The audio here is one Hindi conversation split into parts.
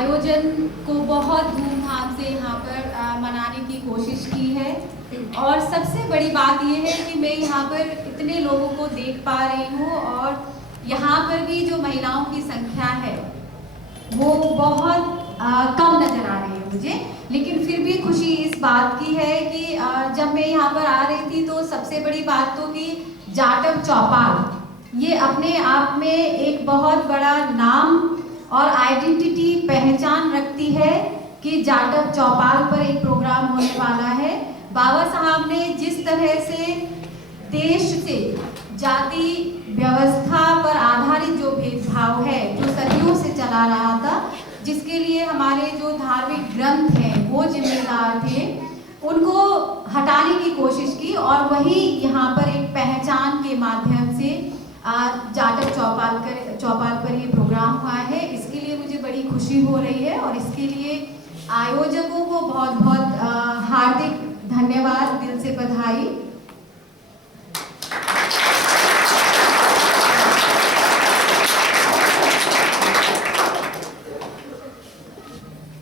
आयोजन को बहुत धूमधाम से यहाँ पर मनाने की कोशिश की है। और सबसे बड़ी बात ये है कि मैं यहाँ पर इतने लोगों को देख पा रही हूँ और यहाँ पर भी जो महिलाओं की संख्या है वो बहुत कम नज़र आ रही है मुझे। लेकिन फिर भी खुशी इस बात की है कि जब मैं यहाँ पर आ रही थी तो सबसे बड़ी बात तो कि जाटव चौपाल ये अपने आप में एक बहुत बड़ा नाम और आइडेंटिटी पहचान रखती है कि जाटव चौपाल पर एक प्रोग्राम होने वाला है। बाबा साहब ने जिस तरह से देश से जाति व्यवस्था पर आधारित जो भेदभाव है जो सदियों से चला रहा था, जिसके लिए हमारे जो धार्मिक ग्रंथ हैं वो जिम्मेदार थे, उनको हटाने की कोशिश की और वही यहाँ पर एक पहचान के माध्यम से जाटव चौपाल पर ये प्रोग्राम हुआ है। इसके लिए मुझे बड़ी खुशी हो रही है और इसके लिए आयोजकों को बहुत बहुत हार्दिक धन्यवाद, दिल से बधाई।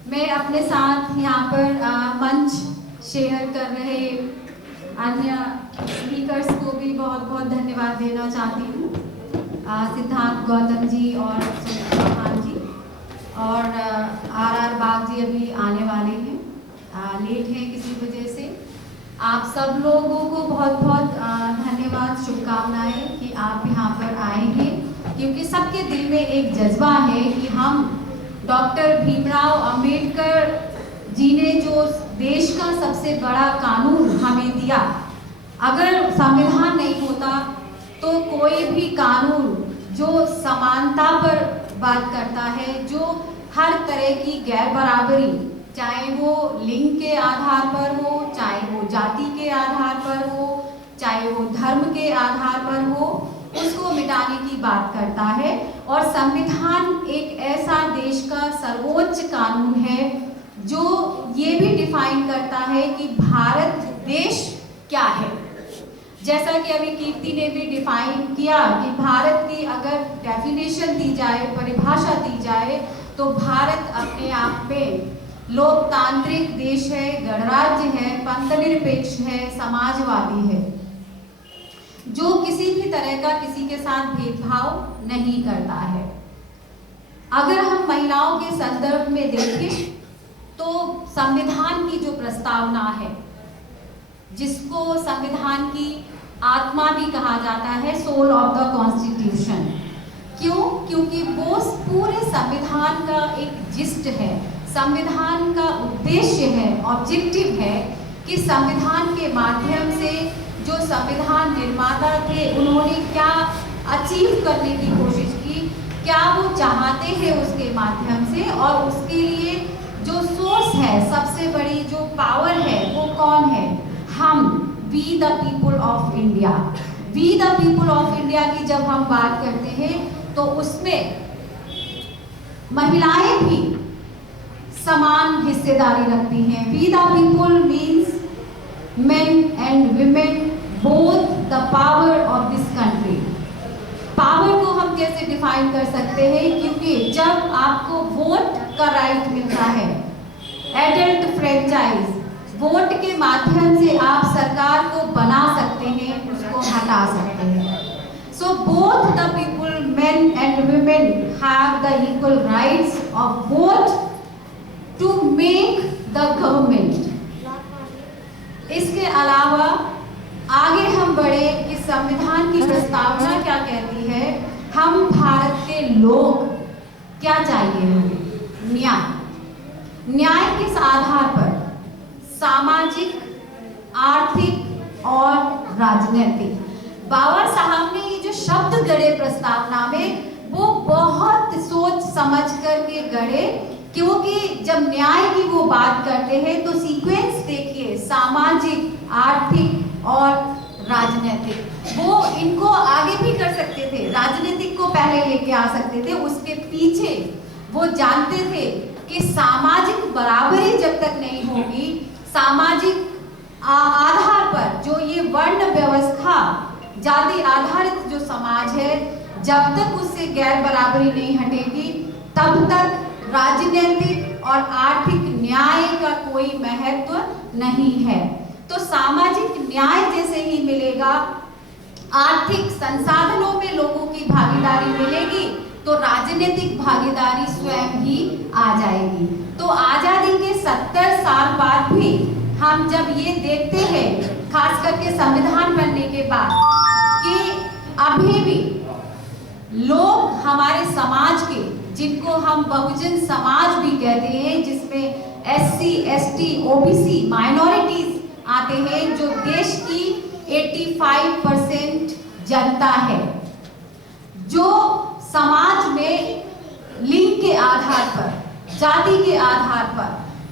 मैं अपने साथ यहाँ पर मंच शेयर कर रहे अन्य स्पीकर्स को भी बहुत बहुत धन्यवाद देना चाहती हूँ। सिद्धार्थ गौतम जी और सुनील चौहान जी और आर बाग जी अभी आने वाले हैं, लेट हैं किसी वजह से। आप सब लोगों को बहुत बहुत धन्यवाद, शुभकामनाएं कि आप यहाँ पर आए हैं, क्योंकि सबके दिल में एक जज्बा है कि हम डॉक्टर भीमराव अंबेडकर जी ने जो देश का सबसे बड़ा कानून हमें दिया, अगर संविधान नहीं होता तो कोई भी कानून जो समानता पर बात करता है, जो हर तरह की गैर बराबरी, चाहे वो लिंग के आधार पर हो, चाहे वो जाति के आधार पर हो, चाहे वो धर्म के आधार पर हो, उसको मिटाने की बात करता है। और संविधान एक ऐसा देश का सर्वोच्च कानून है जो ये भी डिफाइन करता है कि भारत देश क्या है। जैसा कि अभी कीर्ति ने भी डिफाइन किया कि भारत की अगर डेफिनेशन दी जाए, परिभाषा दी जाए, तो भारत अपने आप में लोकतांत्रिक देश है, गणराज्य है, पंथनिरपेक्ष है, समाजवादी है, जो किसी भी तरह का किसी के साथ भेदभाव नहीं करता है। अगर हम महिलाओं के संदर्भ में देखें तो संविधान की जो प्रस्तावना है, जिसको संविधान की आत्मा भी कहा जाता है, सोल ऑफ द कॉन्स्टिट्यूशन, क्यों? क्योंकि वो पूरे संविधान का एक जिस्ट है, संविधान का उद्देश्य है, ऑब्जेक्टिव है कि संविधान के माध्यम से जो संविधान निर्माता थे उन्होंने क्या अचीव करने की कोशिश की, क्या वो चाहते हैं उसके माध्यम से, और उसके लिए जो सोर्स है, सबसे बड़ी जो पावर है वो कौन है? हम, we the people of India. We the people of India की जब हम बात करते हैं तो उसमें महिलाएं भी समान हिस्सेदारी रखती हैं। We the people means men and women, both the power of this country. Power को हम कैसे डिफाइन कर सकते हैं? क्योंकि जब आपको वोट का राइट मिलता है, एडल्ट फ्रेंचाइज, वोट के माध्यम से आप सरकार को बना सकते हैं, उसको हटा सकते हैं। So both the people, men and women, have the equal rights of vote to make the government. इसके अलावा आगे हम बढ़े कि संविधान की प्रस्तावना क्या कहती है, हम भारत के लोग क्या चाहिए हमें? न्याय। न्याय किस आधार पर? सामाजिक, आर्थिक और राजनीतिक। बाबा साहब ने ये जो शब्द गढ़े प्रस्तावना में, वो बहुत सोच समझ करके गढ़े, क्योंकि जब न्याय की वो बात करते हैं तो सीक्वेंस देखिए, सामाजिक, आर्थिक और राजनीतिक। वो इनको आगे भी कर सकते थे, राजनीतिक को पहले लेके आ सकते थे, उसके पीछे वो जानते थे कि सामाजिक बराबरी जब तक नहीं होगी, सामाजिक आधार पर जो ये वर्ण व्यवस्था, जाति आधारित जो समाज है, जब तक उससे गैर बराबरी नहीं हटेगी, तब तक राजनीतिक और आर्थिक न्याय का कोई महत्व नहीं है। तो सामाजिक न्याय जैसे ही मिलेगा, आर्थिक संसाधनों में लोगों की भागीदारी मिलेगी, तो राजनीतिक भागीदारी स्वयं ही आ जाएगी। तो आजादी के 70 साल बाद भी हम जब ये देखते हैं, खास करके संविधान बनने के बाद, कि अभी भी लोग हमारे समाज के, जिनको हम बहुजन समाज भी कहते हैं, जिसमें SC, ST, OBC माइनॉरिटीज आते हैं, जो देश की 85% जनता है, जो समाज में लिंग के आधार पर, जाति के आधार पर,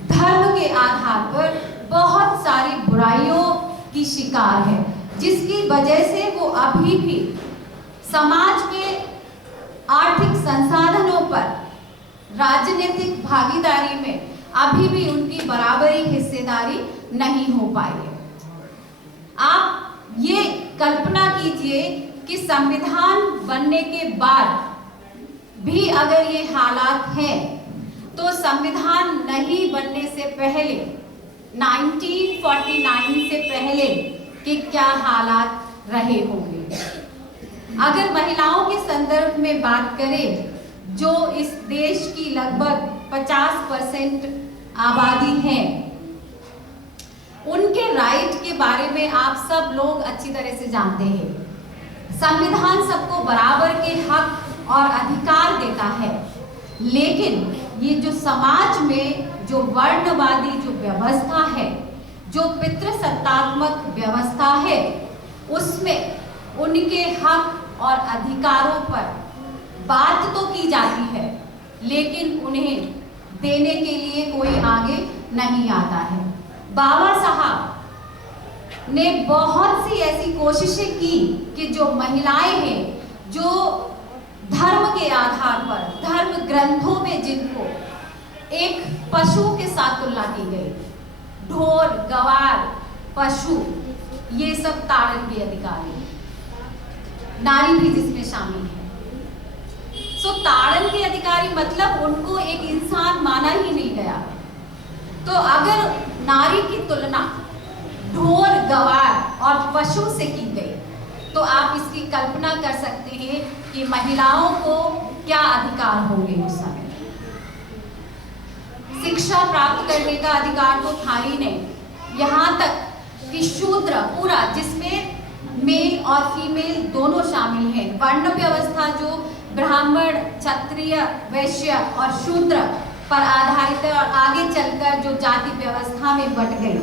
धर्म के आधार पर बहुत सारी बुराइयों की शिकार है, जिसकी वजह से वो अभी भी समाज के आर्थिक संसाधनों पर, राजनीतिक भागीदारी में अभी भी उनकी बराबरी हिस्सेदारी नहीं हो पाई है। आप ये कल्पना कीजिए कि संविधान बनने के बाद भी अगर ये हालात हैं, तो संविधान नहीं बनने से पहले, 1949 से पहले के क्या हालात रहे होंगे। अगर महिलाओं के संदर्भ में बात करें, जो इस देश की लगभग 50% आबादी है, उनके राइट के बारे में आप सब लोग अच्छी तरह से जानते हैं। संविधान सबको बराबर के हक और अधिकार देता है, लेकिन ये जो समाज में जो वर्णवादी जो व्यवस्था है, जो पितृसत्तात्मक व्यवस्था है, उसमें उनके हक और अधिकारों पर बात तो की जाती है, लेकिन उन्हें देने के लिए कोई आगे नहीं आता है। बाबा साहब ने बहुत सी ऐसी कोशिशें की कि जो महिलाएं हैं, जो धर्म के आधार पर, धर्म ग्रंथों में जिनको एक पशु के साथ तुलना की गई, ढोर, गवार, पशु, ये सब ताड़न के अधिकारी, नारी भी जिसमें शामिल है। सो ताड़न के अधिकारी मतलब उनको एक इंसान माना ही नहीं गया। तो अगर नारी की तुलना ढोर, गवार और पशु से की गई, तो आप इसकी कल्पना कर सकते हैं कि महिलाओं को क्या अधिकार होंगे उस समय। शिक्षा प्राप्त करने का अधिकार तो था ही नहीं, यहाँ तक कि शूद्र पूरा, जिसमें मेल और फीमेल दोनों शामिल हैं, वर्ण व्यवस्था जो ब्राह्मण, क्षत्रिय, वैश्य और शूद्र पर आधारित है और आगे चलकर जो जाति व्यवस्था में बट गई,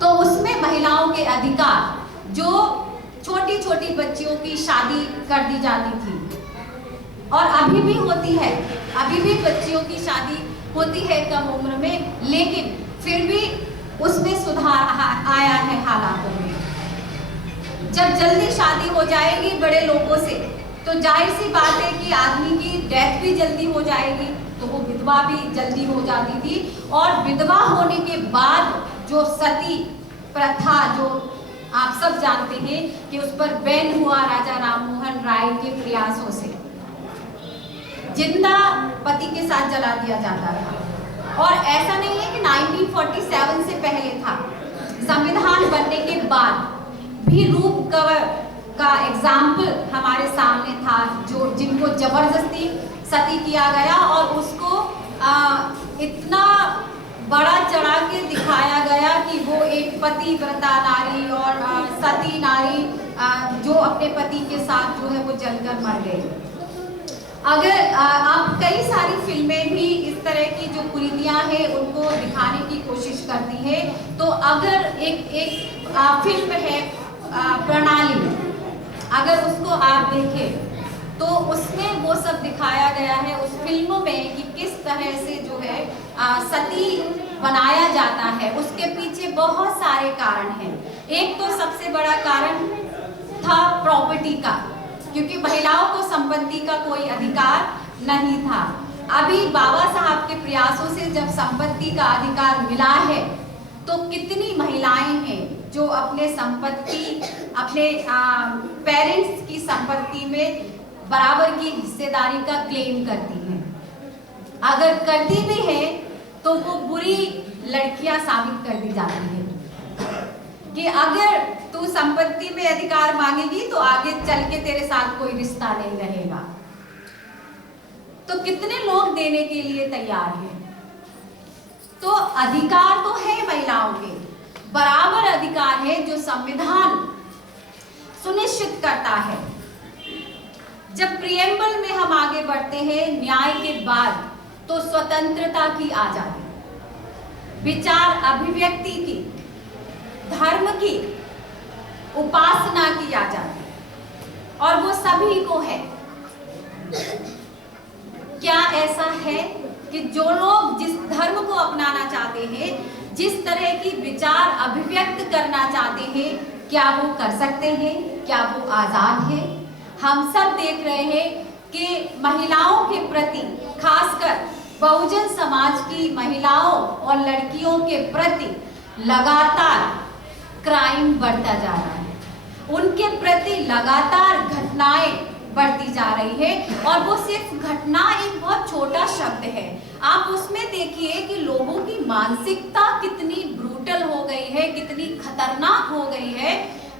तो उसमें महिलाओं के अधिकार, जो छोटी छोटी बच्चियों की शादी कर दी जाती थी और अभी भी होती है, अभी भी बच्चियों की शादी होती है कम उम्र में, लेकिन फिर भी उसमें सुधार आया है हालातों में। जब जल्दी शादी हो जाएगी बड़े लोगों से, तो जाहिर सी बात है कि आदमी की डेथ भी जल्दी हो जाएगी, तो वो विधवा भी जल्दी हो जाती थी। और विधवा होने के बाद जो सती प्रथा, जो आप सब जानते हैं कि उस पर बैन हुआ राजा राममोहन राय के प्रयासों से, जिंदा पति के साथ जला दिया जाता था। और ऐसा नहीं है कि 1947 से पहले था, संविधान बनने के बाद भी रूप कंवर का एग्जाम्पल हमारे सामने था, जो जिनको जबरदस्ती सती किया गया और उसको इतना बड़ा चढ़ा के दिखाया गया कि वो एक पतिव्रता नारी और सती नारी जो अपने पति के साथ जो है वो जलकर मर गई। अगर आप कई सारी फिल्में भी इस तरह की जो कुरीतियां हैं उनको दिखाने की कोशिश करती है। तो अगर एक फिल्म है प्रणाली, अगर उसको आप देखें तो उसमें वो सब दिखाया गया है उस फिल्मों में कि किस तरह से जो है सती बनाया जाता है। उसके पीछे बहुत सारे कारण हैं। एक तो सबसे बड़ा कारण था प्रॉपर्टी का, क्योंकि महिलाओं को संपत्ति का कोई अधिकार नहीं था। अभी बाबा साहब के प्रयासों से जब संपत्ति का अधिकार मिला है, तो कितनी महिलाएं हैं जो अपने संपत्ति, अपने पेरेंट्स की संपत्ति में बराबर की हिस्सेदारी का क्लेम करती हैं। अगर करती भी है तो वो बुरी लड़कियां साबित कर दी जाती है कि अगर तू संपत्ति में अधिकार मांगेगी तो आगे चल के तेरे साथ कोई रिश्ता नहीं रहेगा। तो कितने लोग देने के लिए तैयार हैं? तो अधिकार तो है महिलाओं के, बराबर अधिकार है जो संविधान सुनिश्चित करता है। जब प्रिएम्बल में हम आगे बढ़ते हैं, न्याय के बाद तो स्वतंत्रता की आजादी, विचार अभिव्यक्ति की, धर्म की, उपासना की आजादी, और वो सभी को है। क्या ऐसा है कि जो लोग जिस धर्म को अपनाना चाहते हैं, जिस तरह की विचार अभिव्यक्त करना चाहते हैं, क्या वो कर सकते हैं? क्या वो आजाद है? हम सब देख रहे हैं कि महिलाओं के प्रति, खासकर बहुजन समाज की महिलाओं और लड़कियों के प्रति लगातार क्राइम बढ़ता जा रहा है। उनके प्रति लगातार घटनाएं बढ़ती जा रही है, और वो सिर्फ घटना एक बहुत छोटा शब्द है। आप उसमें देखिए कि लोगों की मानसिकता कितनी ब्रूटल हो गई है, कितनी खतरनाक हो गई है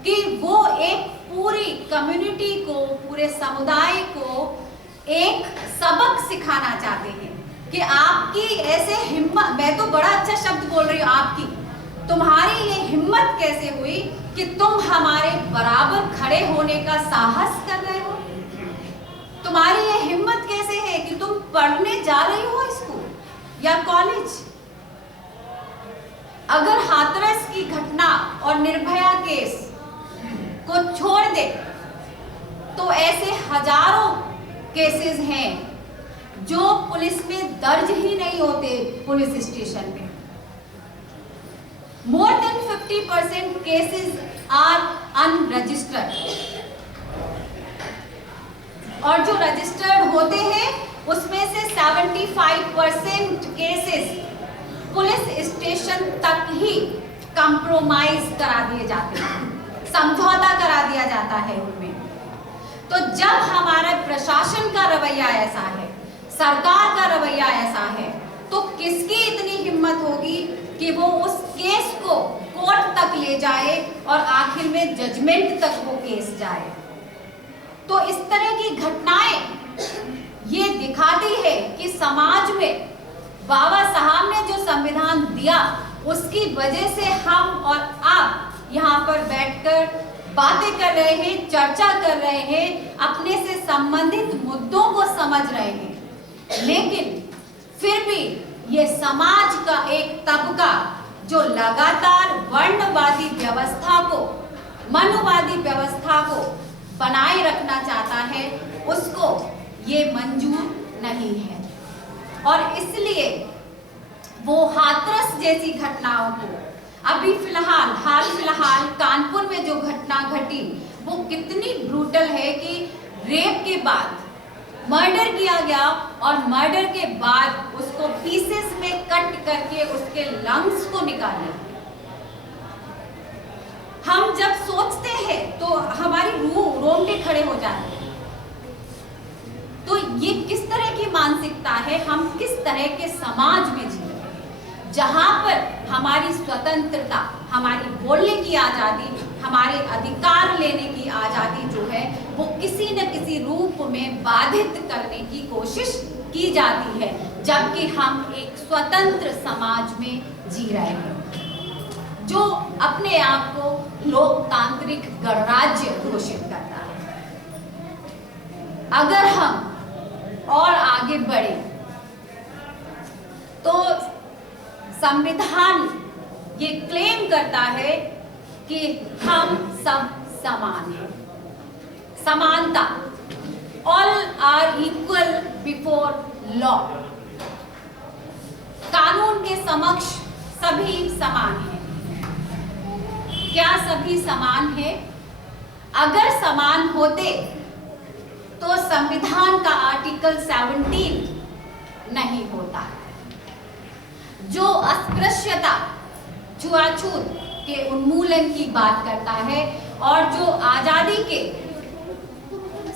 कि वो एक पूरी कम्युनिटी को, पूरे समुदाय को एक सबक सिखाना चाहते हैं कि आपकी ऐसे हिम्मत, मैं तो बड़ा अच्छा शब्द बोल रही हूँ, आपकी, तुम्हारी ये हिम्मत कैसे हुई कि तुम हमारे बराबर खड़े होने का साहस कर रहे हो? तुम्हारी ये हिम्मत कैसे है कि तुम पढ़ने जा रही हो स्कूल या कॉलेज? अगर हाथरस की घटना और निर्भया केस को छोड़ दे तो ऐसे हजारों केसेस हैं जो पुलिस में दर्ज ही नहीं होते पुलिस स्टेशन में। More than 50% cases are unregistered, और जो रजिस्टर्ड होते हैं उसमें से 75% केसेस पुलिस स्टेशन तक ही कंप्रोमाइज करा दिए जाते हैं, समझौता करा दिया जाता है उनमें। तो जब हमारा प्रशासन का रवैया ऐसा है, सरकार का रवैया ऐसा है, तो किसकी इतनी हिम्मत होगी कि वो उस केस को कोर्ट तक ले जाए और आखिर में जजमेंट तक वो केस जाए? तो इस तरह की घटनाएं ये दिखाती है कि समाज में बाबा साहब ने जो संविधान दिया, उसकी वजह से हम और आप यहाँ पर बैठकर बातें कर रहे हैं, चर्चा कर रहे हैं, अपने से संबंधित मुद्दों को समझ रहे हैं। लेकिन फिर भी ये समाज का एक तबका जो लगातार वर्णवादी व्यवस्था को, मनुवादी व्यवस्था को बनाए रखना चाहता है, उसको ये मंजूर नहीं है। और इसलिए वो हाथरस जैसी घटनाओं को, अभी हाल फिलहाल कानपुर में जो घटना घटी, वो कितनी ब्रूटल है कि रेप के बाद मर्डर किया गया और मर्डर के बाद उसको पीसेस में कट करके उसके लंग्स को निकाला। हम जब सोचते हैं तो हमारी रूह रोंगटे खड़े हो जाते हैं। तो ये किस तरह की मानसिकता है? हम किस तरह के समाज में जी रहे हैं जहां पर हमारी स्वतंत्रता, हमारी बोलने की आजादी, हमारे अधिकार लेने की आजादी जो है वो किसी न किसी रूप में बाधित करने की कोशिश की जाती है, जबकि हम एक स्वतंत्र समाज में जी रहे हैं जो अपने आप को लोकतांत्रिक गणराज्य घोषित करता है। अगर हम और आगे बढ़े तो संविधान ये क्लेम करता है कि हम सब समान हैं, समानता, all are equal before law, कानून के समक्ष सभी समान हैं। क्या सभी समान है? अगर समान होते तो संविधान का आर्टिकल 17 नहीं होता, जो अस्पृश्यता, छुआछूत के उन्मूलन की बात करता है और जो आजादी के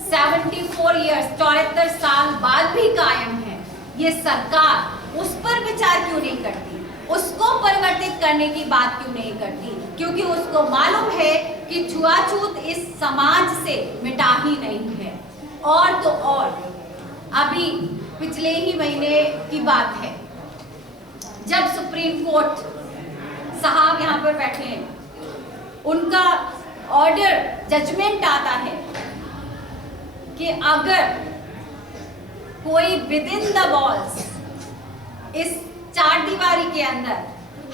74 इयर्स, 74 साल बाद भी कायम है। ये सरकार उस पर विचार क्यों नहीं करती, उसको परिवर्तित करने की बात क्यों नहीं करती? क्योंकि उसको मालूम है कि छुआछूत इस समाज से मिटा ही नहीं है। और तो और अभी पिछले ही महीने की बात है जब सुप्रीम कोर्ट साहब यहाँ पर बैठे हैं, उनका ऑर्डर जजमेंट आता है कि अगर कोई विद इन द वॉल्स, इस चार दीवारी के अंदर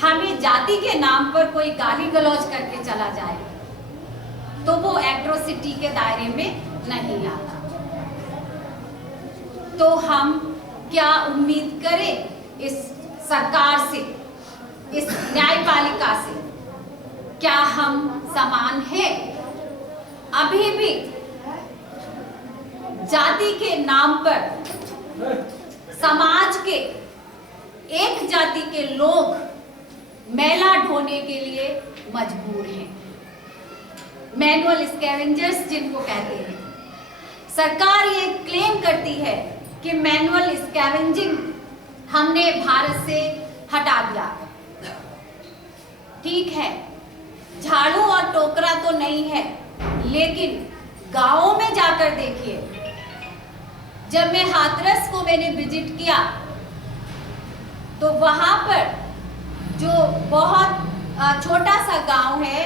हमें जाति के नाम पर कोई गाली गलौज करके चला जाए तो वो एट्रोसिटी के दायरे में नहीं आता। तो हम क्या उम्मीद करें इस सरकार से, इस न्यायपालिका से? क्या हम समान हैं? अभी भी जाति के नाम पर समाज के एक जाति के लोग मैला ढोने के लिए मजबूर हैं। मैनुअल स्कैवेंजर्स जिनको कहते हैं, सरकार ये क्लेम करती है कि मैनुअल स्कैवेंजिंग हमने भारत से हटा दिया। ठीक है, झाड़ू और टोकरा तो नहीं है, लेकिन गांवों में जाकर देखिए। जब मैं हाथरस को मैंने विजिट किया तो वहां पर जो बहुत छोटा सा गांव है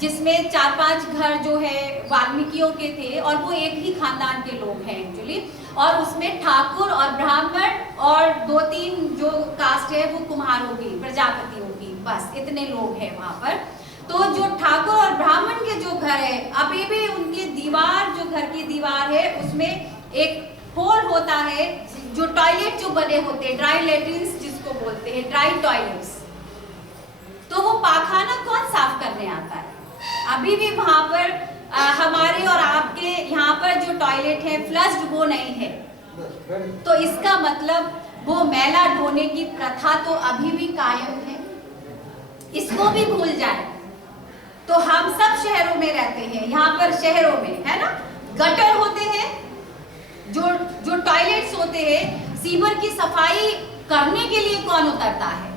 जिसमें 4-5 घर जो है वाल्मीकियों के थे और वो एक ही खानदान के लोग हैं एक्चुअली, और उसमें ठाकुर और ब्राह्मण और 2-3 जो कास्ट है वो कुम्हारों की, प्रजापतियों की, बस इतने लोग हैं वहां पर। तो जो ठाकुर और ब्राह्मण के जो घर है, अभी भी उनकी दीवार, जो घर की दीवार है, उसमें एक होल होता है, जो टॉयलेट जो बने होते हैं, ड्राई लेट्रिन्स जिसको बोलते हैं, ड्राई टॉयलेट्स। तो वो पाखाना कौन साफ करने आता है? अभी भी वहां पर हमारे और आपके यहाँ पर जो टॉयलेट है फ्लश्ड वो नहीं है। तो इसका मतलब वो मैला ढोने की प्रथा तो अभी भी कायम है, इसको भी भूल जाए। तो हम सब शहरों में रहते हैं, यहाँ पर शहरों में है ना, गटर होते हैं, जो टॉयलेट्स होते हैं, सीवर की सफाई करने के लिए कौन उतरता है?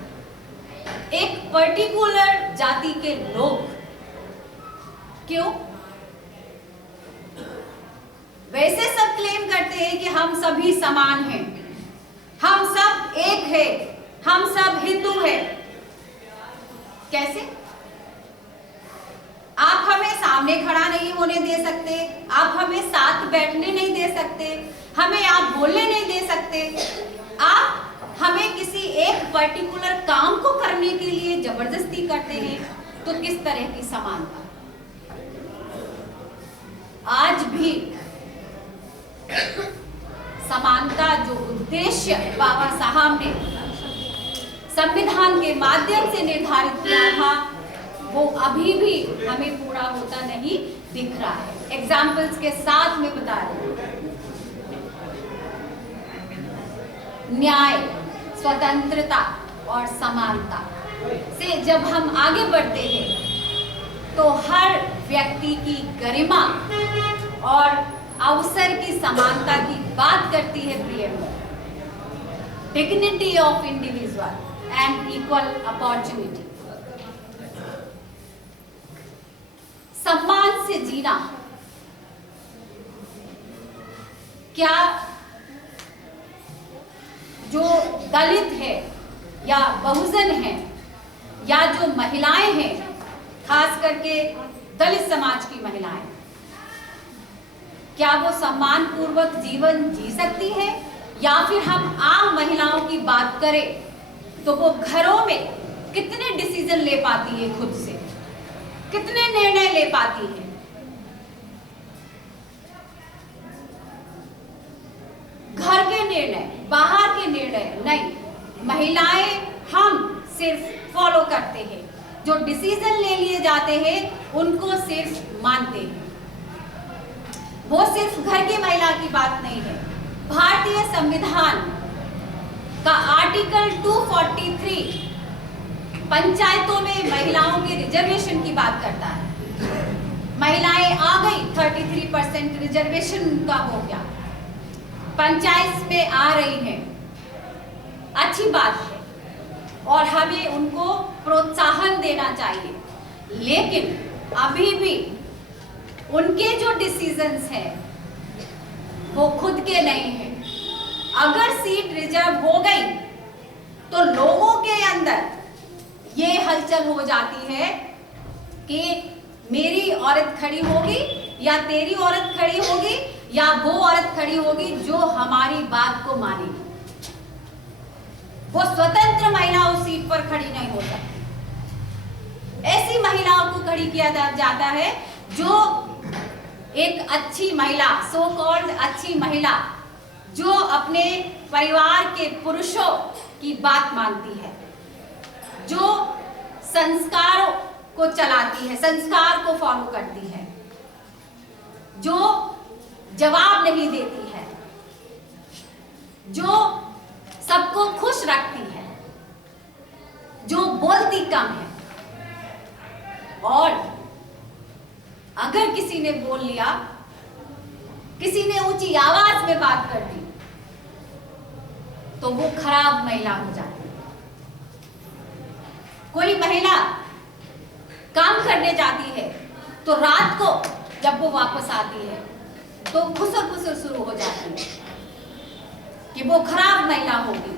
एक पर्टिकुलर जाति के लोग। क्यों? वैसे सब क्लेम करते हैं कि हम सभी समान हैं, हम सब एक हैं, हम सब हिंदू हैं। कैसे? आप हमें सामने खड़ा नहीं होने दे सकते, आप हमें साथ बैठने नहीं दे सकते, हमें आप बोलने नहीं दे सकते, आप हमें किसी एक पर्टिकुलर काम को करने के लिए जबरदस्ती करते हैं। तो किस तरह की समानता? आज भी समानता जो उद्देश्य बाबा साहब ने संविधान के माध्यम से निर्धारित किया था, वो अभी भी हमें पूरा होता नहीं दिख रहा है। एग्जाम्पल्स के साथ में बता रही हूं। न्याय, स्वतंत्रता और समानता से जब हम आगे बढ़ते हैं तो हर व्यक्ति की गरिमा और अवसर की समानता की बात करती है preamble. Dignity of individual and equal opportunity. सम्मान से जीना। क्या जो दलित है या बहुजन है या जो महिलाएं हैं, खास करके दलित समाज की महिलाएं, क्या वो सम्मान पूर्वक जीवन जी सकती है? या फिर हम आम महिलाओं की बात करें तो वो घरों में कितने डिसीजन ले पाती है, खुद से कितने निर्णय ले पाती है? घर के निर्णय, बाहर के निर्णय नहीं। महिलाएं हम सिर्फ फॉलो करते हैं, जो डिसीजन ले लिए जाते हैं उनको सिर्फ मानते हैं। वो सिर्फ घर की महिला की बात नहीं है। भारतीय संविधान का आर्टिकल 243 पंचायतों में महिलाओं के रिजर्वेशन की बात करता है। महिलाएं आ गई, 33% रिजर्वेशन उनका हो गया, पंचायत में आ रही हैं। अच्छी बात है और हमें उनको प्रोत्साहन देना चाहिए, लेकिन अभी भी उनके जो डिसीजंस हैं वो खुद के नहीं हैं। अगर सीट रिजर्व हो गई तो लोगों के अंदर ये हलचल हो जाती है कि मेरी औरत खड़ी होगी या तेरी औरत खड़ी होगी या वो औरत खड़ी होगी जो हमारी बात को मानेगी। वो स्वतंत्र महिला उस सीट पर खड़ी नहीं हो सकती। ऐसी महिलाओं को खड़ी किया जाता है जो एक अच्छी महिला, सो कॉल्ड अच्छी महिला, जो अपने परिवार के पुरुषों की बात मानती है, जो संस्कारों को चलाती है, संस्कार को फॉलो करती है, जो जवाब नहीं देती है, जो सबको खुश रखती है, जो बोलती कम है। और अगर किसी ने बोल लिया, किसी ने ऊंची आवाज में बात कर दी, तो वो खराब महिला हो जाती है। कोई महिला काम करने जाती है तो रात को जब वो वापस आती है तो खुसर खुसर शुरू हो जाती है कि वो खराब महिला होगी।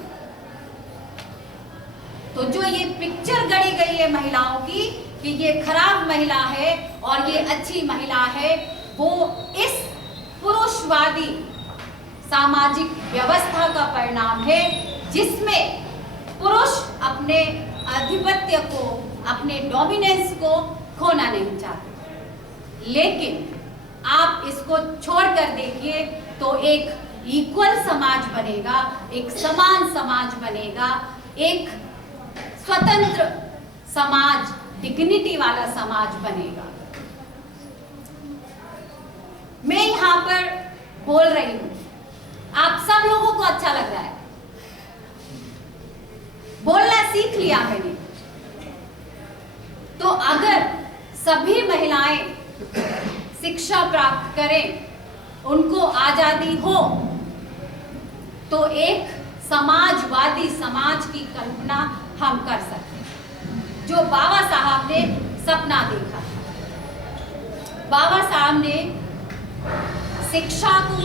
तो जो ये पिक्चर गढ़ी गई है महिलाओं की कि ये खराब महिला है और ये अच्छी महिला है, वो इस पुरुषवादी सामाजिक व्यवस्था का परिणाम है, जिसमें पुरुष अपने आधिपत्य को, अपने डोमिनेंस को खोना नहीं चाहते। लेकिन आप इसको छोड़कर देखिए तो एक इक्वल समाज बनेगा, एक समान समाज बनेगा, एक स्वतंत्र समाज, डिग्निटी वाला समाज बनेगा। मैं यहां पर बोल रही हूं, आप सब लोगों को अच्छा लग रहा है, बोलना सीख लिया मैंने। तो अगर सभी महिलाएं शिक्षा प्राप्त करें, उनको आजादी हो, तो एक समाजवादी समाज की कल्पना हम कर सकते हैं, जो बाबा साहब ने सपना देखा था। बाबा साहब ने शिक्षा को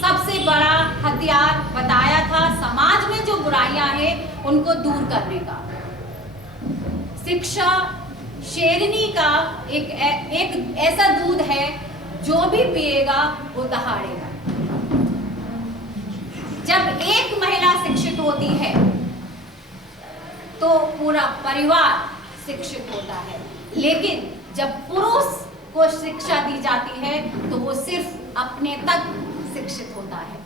सबसे बड़ा हथियार बताया था समाज में जो बुराइयां हैं उनको दूर करने का। शिक्षा शेरनी का एक ऐसा दूध है जो भी पिएगा वो दहाड़ेगा। जब एक महिला शिक्षित होती है तो पूरा परिवार शिक्षित होता है, लेकिन जब पुरुष को शिक्षा दी जाती है तो वो सिर्फ अपने तक शिक्षित होता है।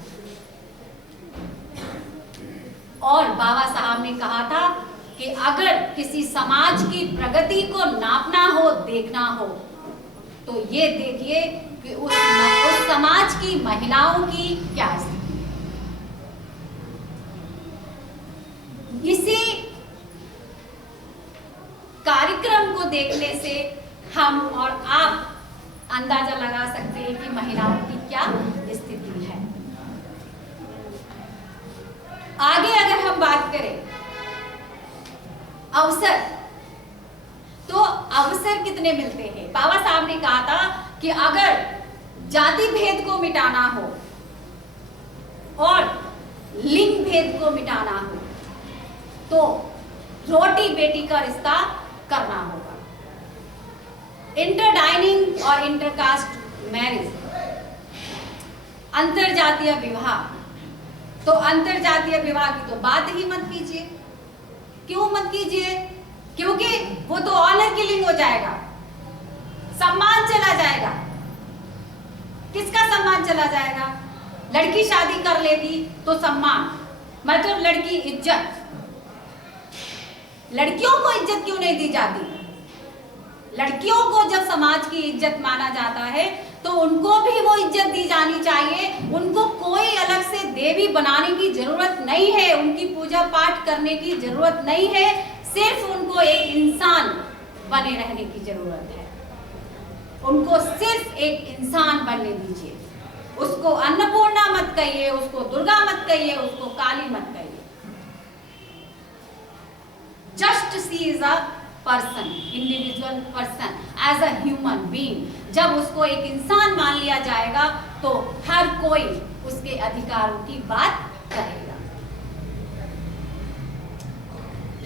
और बाबा साहब ने कहा था कि अगर किसी समाज की प्रगति को नापना हो, देखना हो, तो ये देखिए कि उस समाज की महिलाओं की क्या स्थिति है। इसी कार्यक्रम को देखने से हम और आप अंदाजा लगा सकते हैं कि महिलाओं की क्या स्थिति है। आगे अगर हम बात करें अवसर, तो अवसर कितने मिलते हैं। बाबा साहब ने कहा था कि अगर जाति भेद को मिटाना हो और लिंग भेद को मिटाना हो तो रोटी बेटी का रिश्ता करना होगा। इंटरडाइनिंग और इंटरकास्ट मैरिज, अंतरजातीय विवाह, तो अंतरजातीय विवाह की तो बात ही मत कीजिए। क्यों मत कीजिए? क्योंकि वो तो ऑनर किलिंग हो जाएगा, सम्मान चला जाएगा। किसका सम्मान चला जाएगा? लड़की शादी कर लेगी तो सम्मान, मतलब लड़की इज्जत। लड़कियों को इज्जत क्यों नहीं दी जाती? लड़कियों को जब समाज की इज्जत माना जाता है तो उनको भी वो इज्जत दी जानी चाहिए। उनको कोई अलग से देवी बनाने की जरूरत नहीं है, उनकी पूजा पाठ करने की जरूरत नहीं है, सिर्फ उनको एक इंसान बने रहने की जरूरत है। उनको सिर्फ एक इंसान बनने दीजिए। उसको अन्नपूर्णा मत कहिए, उसको दुर्गा मत कहिए, उसको काली मत कहिए। Just she is a person, individual person, as a human being. जब उसको एक इंसान मान लिया जाएगा तो हर कोई उसके अधिकारों की बात करेगा।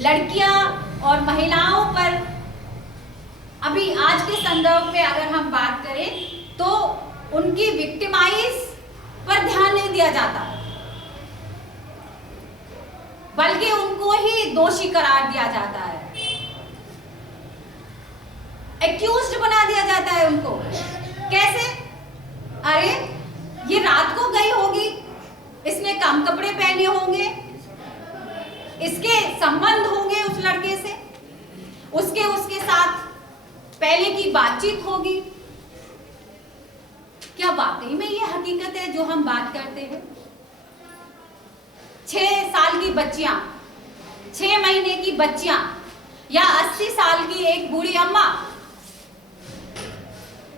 लड़कियां और महिलाओं पर अभी आज के संदर्भ में अगर हम बात करें तो उनकी विक्टिमाइज पर ध्यान नहीं दिया जाता, बल्कि उनको ही दोषी करार दिया जाता है, एक्यूज्ड बना दिया जाता है उनको। कैसे? अरे ये रात को गई होगी, इसने कम कपड़े पहने होंगे, इसके संबंध होंगे उस लड़के से, उसके साथ पहले की बातचीत होगी। क्या वाकई में ये हकीकत है जो हम बात करते हैं? 6 साल की बच्चियां, 6 महीने की बच्चियां या 80 साल की एक बूढ़ी अम्मा,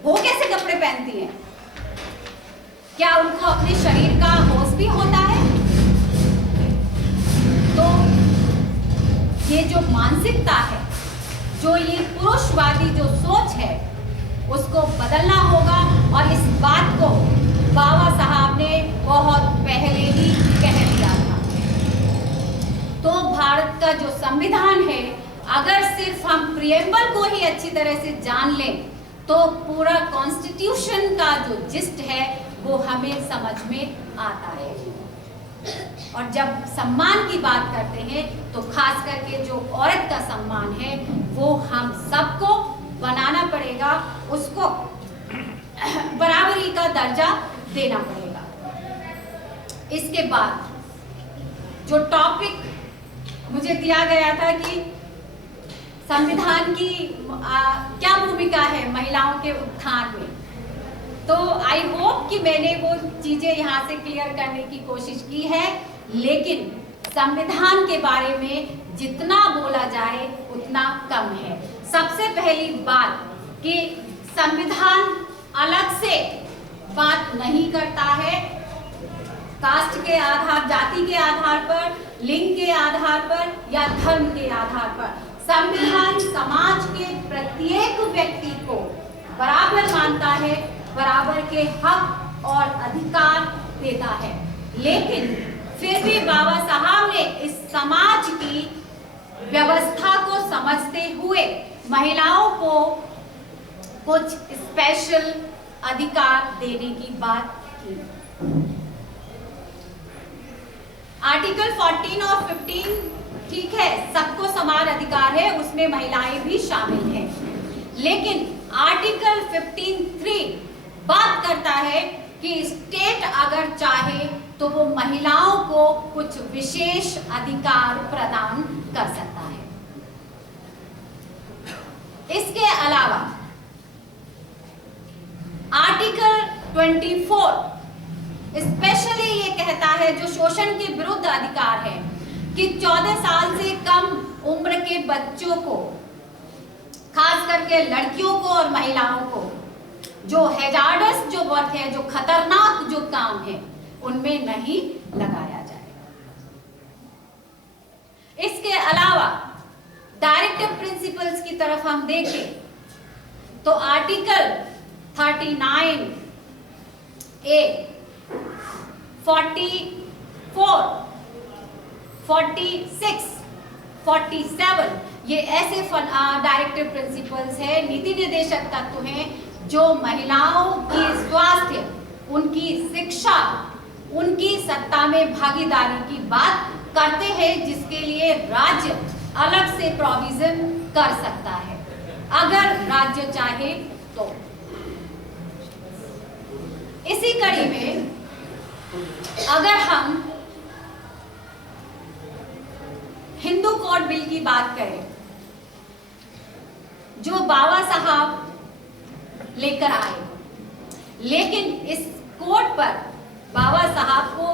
वो कैसे कपड़े पहनती हैं? क्या उनको अपने शरीर का होश भी होता है? तो ये जो मानसिकता है, जो ये पुरुषवादी जो सोच है, उसको बदलना होगा। और इस बात को बाबा साहब ने बहुत पहले ही कह दिया था। तो भारत का जो संविधान है, अगर सिर्फ हम प्रिएम्बल को ही अच्छी तरह से जान लें तो पूरा कॉन्स्टिट्यूशन का जो जिस्ट है वो हमें समझ में आता है। और जब सम्मान की बात करते हैं तो खास करके जो औरत का सम्मान है वो हम सबको बनाना पड़ेगा, उसको बराबरी का दर्जा देना पड़ेगा। इसके बाद जो टॉपिक मुझे दिया गया था कि संविधान की क्या भूमिका है महिलाओं के उत्थान में, तो आई होप कि मैंने वो चीजें यहाँ से क्लियर करने की कोशिश की है। लेकिन संविधान के बारे में जितना बोला जाए उतना कम है। सबसे पहली बात कि संविधान अलग से बात नहीं करता है कास्ट के आधार, जाति के आधार पर, लिंग के आधार पर या धर्म के आधार पर। संविधान समाज के प्रत्येक व्यक्ति को बराबर मानता है, बराबर के हक और अधिकार देता है। लेकिन फिर भी बाबा साहब ने इस समाज की व्यवस्था को समझते हुए महिलाओं को कुछ स्पेशल अधिकार देने की बात की। आर्टिकल 14 और 15 ठीक है, सबको समान अधिकार है, उसमें महिलाएं भी शामिल हैं। लेकिन आर्टिकल 15(3) बात करता है कि स्टेट अगर चाहे तो वो महिलाओं को कुछ विशेष अधिकार प्रदान कर सकता है। इसके अलावा आर्टिकल 24 स्पेशली ये कहता है, जो शोषण के विरुद्ध अधिकार है, कि 14 साल से कम उम्र के बच्चों को, खास करके लड़कियों को और महिलाओं को, जो हैजार्डस जो वर्क है, जो खतरनाक जो काम है, उनमें नहीं लगाया जाएगा। इसके अलावा डायरेक्टिव प्रिंसिपल्स की तरफ हम देखें तो आर्टिकल 39A, 44, 46, 47 ये ऐसे डायरेक्टिव प्रिंसिपल्स है, नीति निर्देशक तत्व हैं जो महिलाओं की स्वास्थ्य, उनकी शिक्षा, उनकी सत्ता में भागीदारी की बात करते हैं, जिसके लिए राज्य अलग से प्रोविजन कर सकता है अगर राज्य चाहे तो। इसी कड़ी में अगर हम हिंदू कोड बिल की बात करें जो बाबा साहब लेकर आए, लेकिन इस कोड पर बाबा साहब को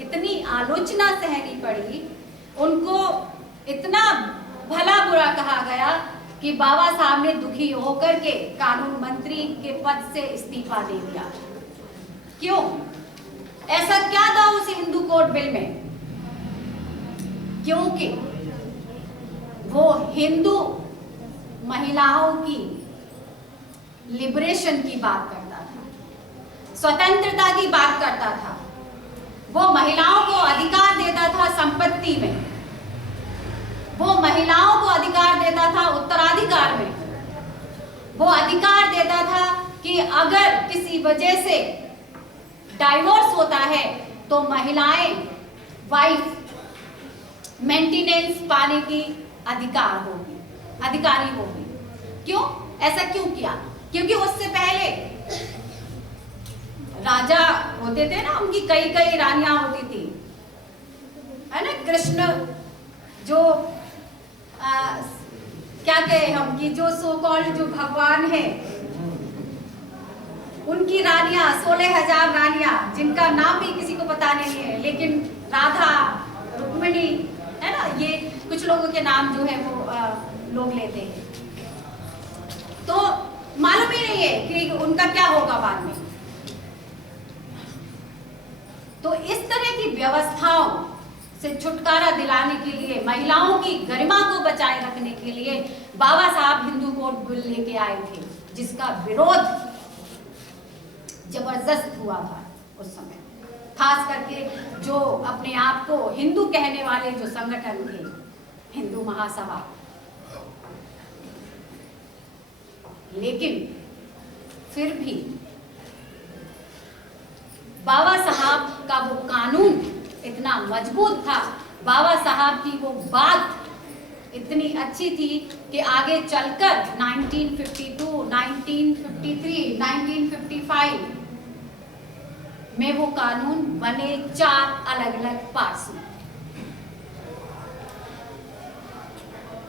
इतनी आलोचना सहनी पड़ी, उनको इतना भला बुरा कहा गया कि बाबा साहब ने दुखी होकर के कानून मंत्री के पद से इस्तीफा दे दिया। क्यों? ऐसा क्या था उस हिंदू कोड बिल में? क्योंकि वो हिंदू महिलाओं की लिबरेशन की बात करता था, स्वतंत्रता की बात करता था। वो महिलाओं को अधिकार देता था संपत्ति में, वो महिलाओं को अधिकार देता था उत्तराधिकार में, वो अधिकार देता था कि अगर किसी वजह से डाइवोर्स होता है तो महिलाएं वाइफ मेंटेनेंस पाने की अधिकारी होगी। क्यों ऐसा क्यों किया? क्योंकि उससे पहले राजा होते थे ना, उनकी कई कई रानियां होती थी, है ना। कृष्ण जो क्या कहे हम कि जो सो कॉल्ड जो भगवान है, उनकी रानियां 16,000 रानियां, जिनका नाम भी किसी को पता नहीं है, लेकिन राधा, रुक्मिणी, है ना, ये कुछ लोगों के नाम जो है वो लोग लेते हैं, तो मालूम ही नहीं है कि उनका क्या होगा बाद में। तो इस तरह की व्यवस्थाओं से छुटकारा दिलाने के लिए, महिलाओं की गरिमा को बचाए रखने के लिए बाबा साहब हिंदू कोड बिल लेके आए थे, जिसका विरोध जबरदस्त हुआ था उस समय। खास करके जो अपने आप को हिंदू कहने वाले जो संगठन थे, हिंदू महासभा। लेकिन फिर भी बाबा साहब का वो कानून इतना मजबूत था, बाबा साहब की वो बात इतनी अच्छी थी कि आगे चलकर 1952, 1953, 1955 में वो कानून बने 4 अलग अलग पार्ट्स में।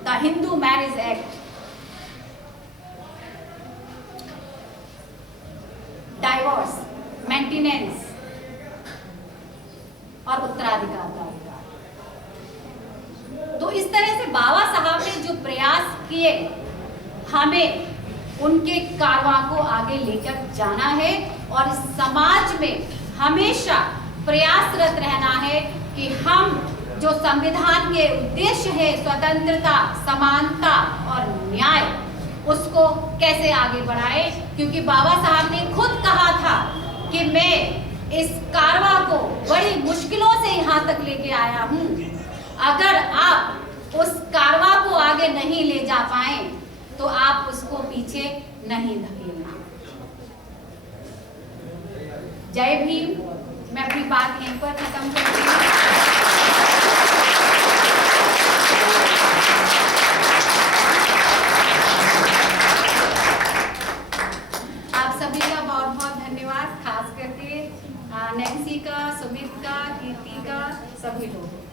The Hindu marriage act, divorce, maintenance और उत्तराधिकार का अधिकार। तो इस तरह से बाबा साहब ने जो प्रयास किए, हमें उनके कारवां को आगे लेकर जाना है और समाज में हमेशा प्रयासरत रहना है कि हम जो संविधान के उद्देश्य है, स्वतंत्रता, समानता और न्याय, उसको कैसे आगे बढ़ाए। क्योंकि बाबा साहब ने खुद कहा था कि मैं इस कारवां को बड़ी मुश्किलों से यहाँ तक लेके आया हूँ, अगर आप उस कारवां को आगे नहीं ले जा पाए तो आप उसको पीछे नहीं धकेलना। जय भीम। मैं अपनी बात यहीं पर खत्म करती हूँ। आप सभी का बहुत बहुत धन्यवाद, खास करके नैन्सी का, सुमित का, कीर्ति का, सभी लोगों।